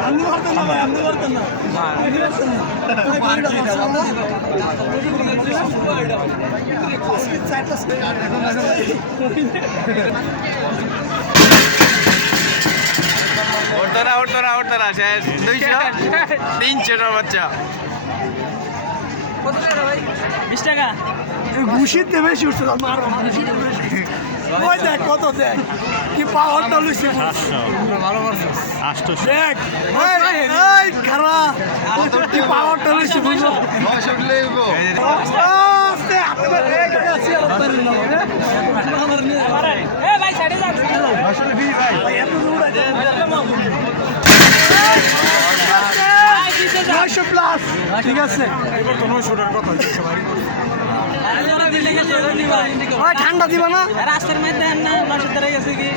আপনি করতেন না ভাই আপনি করতেন না আপনি করতেন না। ভাই, গাড়িটা দাও। চারটা উঠতো না উঠতো না উঠতো না শেষ দুইশো তিনশো টাকা বাচ্চা বিশ টাকা ঘুষিতে বেশি উঠছে না, মারো ঘুষিতে বেশি ওই দেখ কত দেখ কি পাওয়ারটা লইছে দেখ এই এই খারাপ কি পাওয়ারটা লইছে বুঝো আস্তে হাতে আছে আর পারি না এ ভাই যান ভাই নয়শো প্লাস ঠিক আছে আরে ওরা দিলে গেছে ওরা দিবা ওই ঠান্ডা দিবা না? রাস্তার মধ্যে না মানুষ ধরে গেছে কি